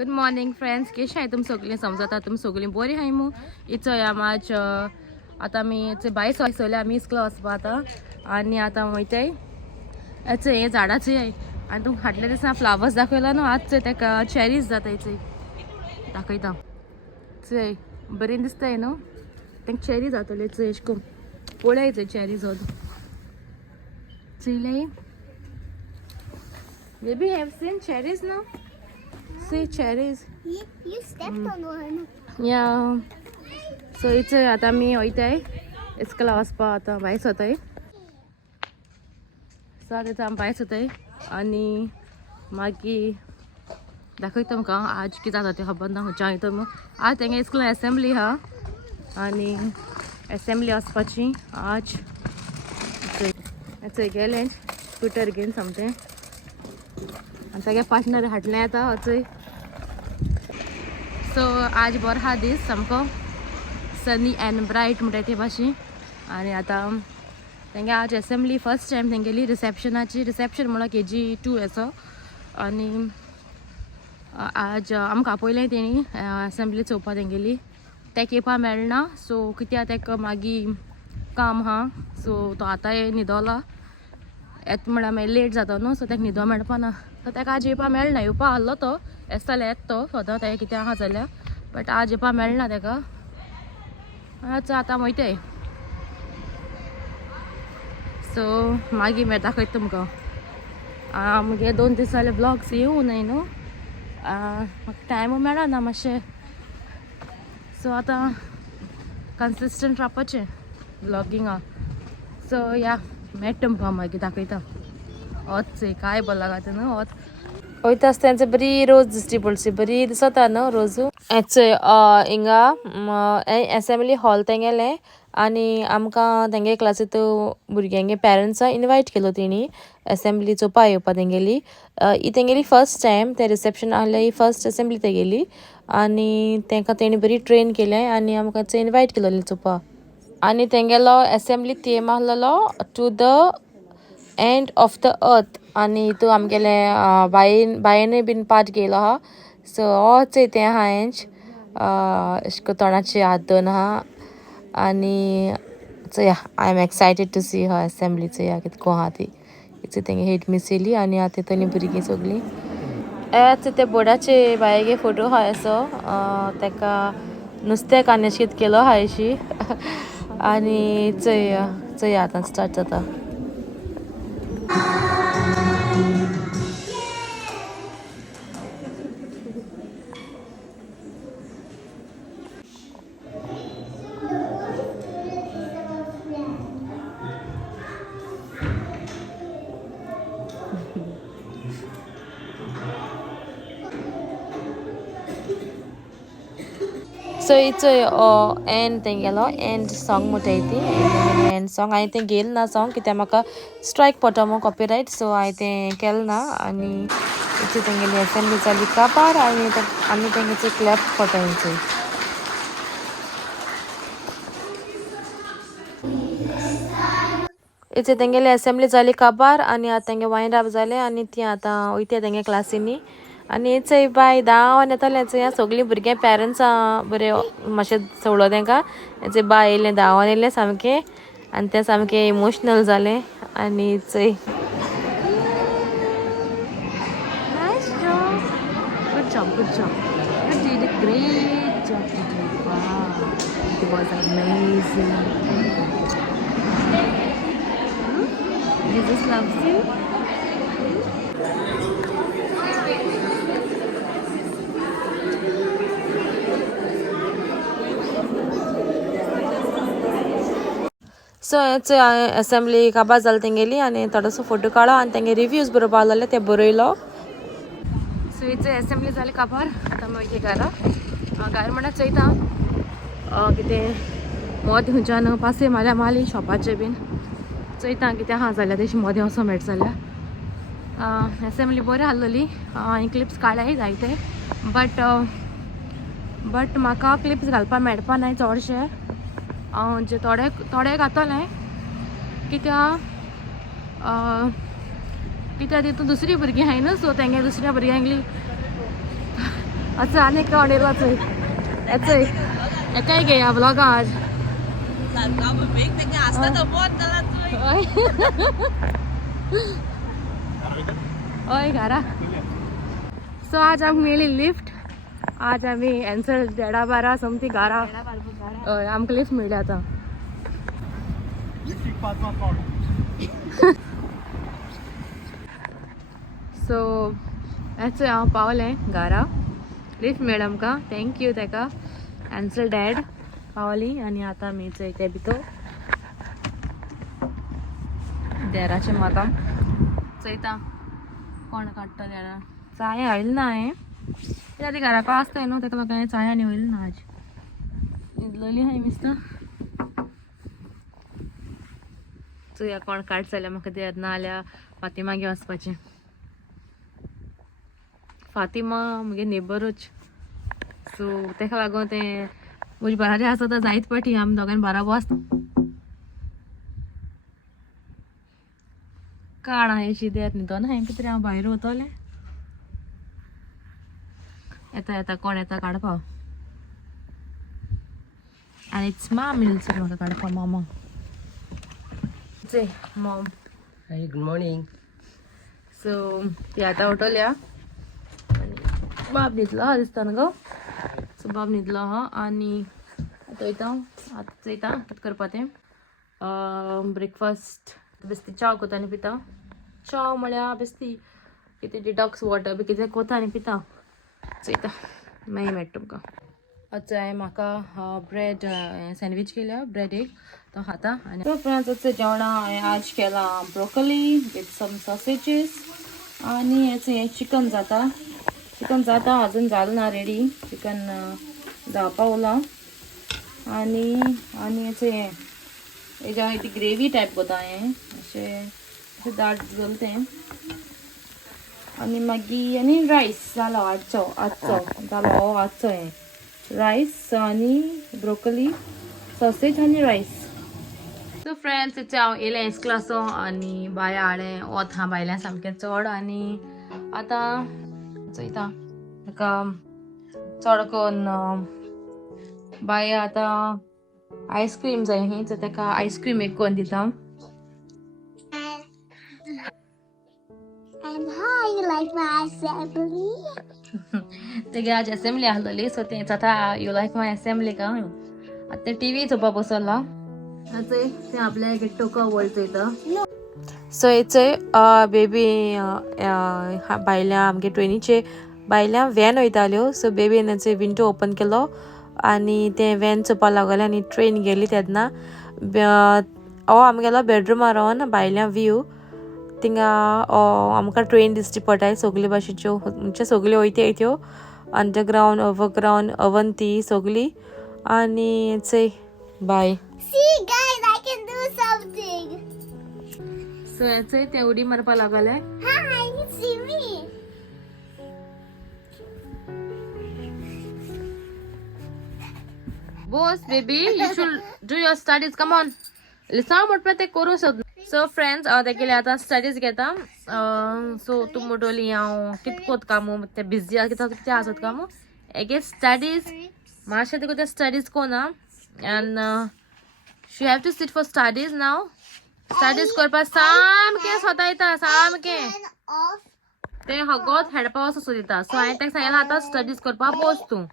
Good morning friends, कशी आहे तुम सगळीं? समजता तुम सगळीं बरी हाय मू? इचो या माच आता मी बाय सोयसले आमी इस्कला वचपा आता आणि आता वयताय याचे हे झाडाचे आहे आणि तुमकां फाटल्या दिसा फ्लावर्स दाखयला न्हू. आज तेका चेरीज जाता इचे दाखयता चय बरी दिसताय न्हू. तेंका चेरी जातले चय एश कोन पळय चेरीज होत चयले. Maybe you have seen cherries now? See cherries. You stepped on one. Yeah. So it's आता मी वयताय इस्कला वचपा आता भायस वताय. सो आतां आमी भायस वताय आनी मागीर दाखयता तुमकां आज कितें जाता तें खबर ना खंयच्या वयता मग. आज तेंगे इस्कूल असेंब्ली हा आनी असेंब्ली वचपाची आज थंय गेलें स्कूटर घेवन समतें आनी सगळे पार्टनर हाडलें येता वचय. सो आज बरो हा दीस सामको सनी एंड ब्रायट म्हणटा ते भाशेन. आनी आतां तेंगे आज असेंब्ली फर्स्ट टायम तेंगेली रिसेप्शनाची रिसेप्शन म्हणल्यार KG2 असो. आनी आज आमकां आपयलें तेणी असेंब्ली चोवपा तेंगेली. तेका येवपा मेळना सो कित्याक तेका मागीर काम हा. सो तो आतां न्हिदोला येता म्हळ्यार मागीर लेट जाता न्हू. सो तेका न्हिदो मेळपा ना. सो तेका आज येवपा मेळना. येवपा आहलो तो येताले येता तो सदां तें कितें आहा जाल्यार बट आज येवपा मेळना तेका. आतां वयताय. सो मागीर मागीर दाखयता तुमकां. मुगे 2 दीस जाले ब्लॉग्स येवं न्हय न्हू. म्हाका टायमू मेळना मातशें. सो आतां कन्सिस्टंट रावपाचें ब्लॉगिंगा. सो या मेळटा तुमकां मागीर दाखयता. होच काय बरो लागता न्हू. होच वयता आसतना बरी रोज दिसची पडची बरी दिसता न्हू रोजू. हेचय हिंगा असेंब्ली हॉल तेंगेलें आनी आमकां तेंगे क्लासींत भुरग्यांगे पेरंट्सा इनवायट केलो तेणी असेंब्ली चोवपा येवपा तेंगेली. ही तेंगेली फर्स्ट टायम ते रिसेप्शन आहलें ही फर्स्ट असेंब्ली तेगेली आनी तेंकां तेणी बरी ट्रेन केलें आनी आमकां इनवायट केलोली चोवपा. आनी तेंगेलो असेंब्ली थीम आहलोलो to the end of the earth आनी हितू आमगेले बायेनूय बीन पार्ट घेयलो आहा. सो होच तें आहा हेंच अशें को तोंडाचेर हात दवरून आहा आनी चोया I am excited to see her assembly. चोया कितें को आहा ती इच तेंगे हेड मिस येयली आनी आतां तेतून भुरगीं सगळीं हेच ते बोर्डाचे बायेगे फोटो आहा असो. तेका नुस्तें आनी अशें कितें केलो आहा अशी आनी चोया आतां स्टार्ट जाता. सो इचो एंड तेंगेलो एंड सॉंग म्हणटा ती एंड सॉंग हांवें तें घेयल ना सॉंग कित्याक म्हाका स्ट्रायक पडटा मग कॉपीरायट. सो हांवें तें केलें ना आनी इची तेंगेली असेंब्ली जाली काबार आनी आमी तेंगेचे क्लॅप पडटा हेंचो. इचे तेंगेली असेंब्ली जाली काबार आनी आतां तेंगे वायंड अप जालें आनी ती आतां वयता तेंगे क्लासीनी. आनी चोय बाय धांवन येतालें चोय सगळीं भुरगे पेरंट्स बरें मातशें सवलो तेंकां. हेचे बाय येयलें धांवन येयलें सामकें आनी तें सामकें इमोशनल जालें आनी चोय Good job, good job. You did a great job today. Wow, it was amazing. Jesus loves you. So हेच असेंब्ली काबार जाली तेंगेली आनी थोडोसो फोटो काडलो आनी तेंगे रिव्यूज बरोवपा आहलोले ते बरयलो. सो हेचे असेंब्ली जाली काबार आतां मागीर घरा म्हणल्यार चयता कितें मोदें खंयच्यान पासय मारल्या माली शॉपाचे बीन चयता कितें आहा जाल्यार तेशी मोदें वचो मेळटा जाल्यार. असेंब्ली बरी आहलोली. हांवें क्लिप्स काडल्याय जायते बट म्हाका क्लिप्स घालपा मेळपा नाय चडशे. हांव जे थोडे घातलें कित्याक कित्याक तितून दुसरी भुरगीं आहाय न्हू. सो तेंगे दुसऱ्या भुरग्यांकली अच्छा आनी कोण येला चोय चोय काय गे या ब्लॉग आज ओय घरा सो आज आमकां मेळ्ळी लिफ्ट आज आमी एन्सर 11:30 समथींग घरा हय आमकां लिफ्ट मेळ्ळी आतां सो हेच हांव पावलें घरा लिफ्ट मेळ्ळी आमकां थँक्यू तेका एन्सर डॅड पावली आनी आतां आमी चोयताय भितर देराचें माताम चोयता कोण काडटलें जाल्यार चाय हाडली ना हांवें कित्याक ती घरा आसताय न्हू तेका लागून हांवें चाय आनी वयली ना आज न्हिदलेली हांवें दिसता चोया कोण काडटा जाल्यार म्हाका देर ना जाल्यार फातिमा घेवन वचपाचें फातिमा मुगे नेबरूच सो तेका लागून तें म्हजे बराचें आसा जायत पाटी आमी दोगांय बाराबो आसता काण हांवें शिदेर न्हिदो ना हांवें कितें हांव भायर वतलें येता येता कोण येता काडपा आनी इट्स मॉम येयली म्हाका काडपा मामा mom hi good morning so ती आतां उठोल्या आनी बाब न्हिदलो आहा दिसता न्हू गो सो बाब न्हिदलो आहा आनी आतां वयता आतां चोयता कितें करपा तें ब्रेकफास्ट बेस्ती चाव कोता आनी पिता चाव म्हळ्यार बेस्ती कितें डिटॉक्स वॉटर बी कितें कोता आनी पिता चोयता मागीर मेळटा तुमकां आतां हांवें म्हाका ब्रेड सँडवीच केल्या ब्रेड एक तो खाता आनी तो फ्रेंड्स आतां जेवणा हांवें आज केला ब्रोकली विथ सम सॉसेजीस आनी हें चिकन जाता अजून जालें ना रेडी चिकन जावपा उरला आनी हेचें हेज्या ती ग्रेवी टायप कोता हांवें अशें दाट तें आनी मागीर आनी रायस जालो आजचो जालो आजचो हें रायस आनी ब्रोकली सॉसेज आनी रायस सो फ्रेंड्स इथे हांव येयलें एस क्लासो आनी बाया हाडें वोत हा भायल्यान सामकें चड आनी आतां चोयता ताका चड करून बाया आतां आयस्क्रीम जाय ही सो ताका आयस्क्रीम एक कोन्न दिता And how you like my assembly? तेगे आज असेंब्ली आहलोली सो तेंच आतां यू लायक माय असेंब्ली का आतां टीव्ही चोवपा बसला आतां तें आपल्या एक टोका वळट चोयता सो हेचंय बेबी भायल्या आमगे ट्रेनीचे भायल्या व्हॅन वयताल्यो सो बेबीन हेचो विंडो ओपन केलो आनी तें व्हॅन चोवपा लागलें आनी ट्रेन गेली तेन्ना आमगेलो बेडरुमा रावन भायल्या व्यू थिंगा आमकां ट्रेन दिश्टी पडटाय सगळे भाशेच्यो म्हणजे सगळ्यो वयत्यो त्यो अंडरग्रावंड ओवरग्रावंड अवंती सगळी आनी चय बाय See, guys, I can do something. So हेचंय तें उडी मारपा लागलें Hi, you see me? Boss, baby, you should do your studies. Come on. सांग म्हणटा ते करूं सोद सो फ्रेंड्स तेगेले आतां स्टडीज घेता सो तूं म्हणटली हांव कितें कोत कामू ते बिजी कितें आसत कामू एगे स्टडीज मातशें तुका ते स्टडीज कोना and she have to sit for studies नाव स्टडीज करपा सामकें स्वता येता सामकें Off. ते हगोत हेडपा वचो दिता सो हांवें ताका सांगलें आतां स्टडीज करपा बस तूं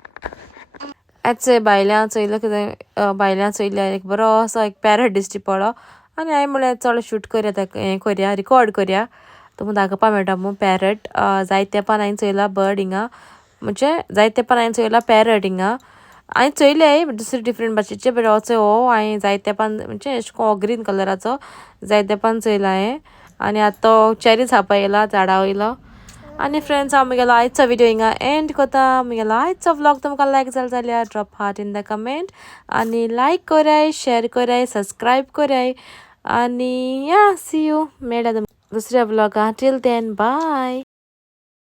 हेच भायल्यान चोयलो कितें भायल्यान चोयल्यार एक बरो असो एक पॅरट दिश्टी पडलो आनी हांवें म्हळ्यार चड शूट करया ताका हें करया रिकॉर्ड करया तुमकां दाखोवपा मेळटा मू पॅरट जायते तेंपान हांवें चोयला बर्ड हिंगा म्हणजे जायते तेंपान हांवें चोयला पॅरट हिंगा हांवें चोयले दुसरे डिफरंट भाशेचे बट हो हांवें जायते तेंपान म्हणजे अशें को ग्रीन कलराचो जायते तेंपान चोयला हांवें आनी आतां तो चॅरीज हापा येयला झाडा वयलो आनी फ्रेंड्स हांव मुगेलो आयचो व्हिडिओ हिंगा एंड कोता मुगेलो आयचो व्लॉग तुमकां लायक जालो जाल्यार drop heart in the comment आनी लायक कोराय शेअर कोराय सबस्क्रायब कोराय आनी या सी यू मेळ्ळ्या दुसऱ्या व्लॉगां टील देन बाय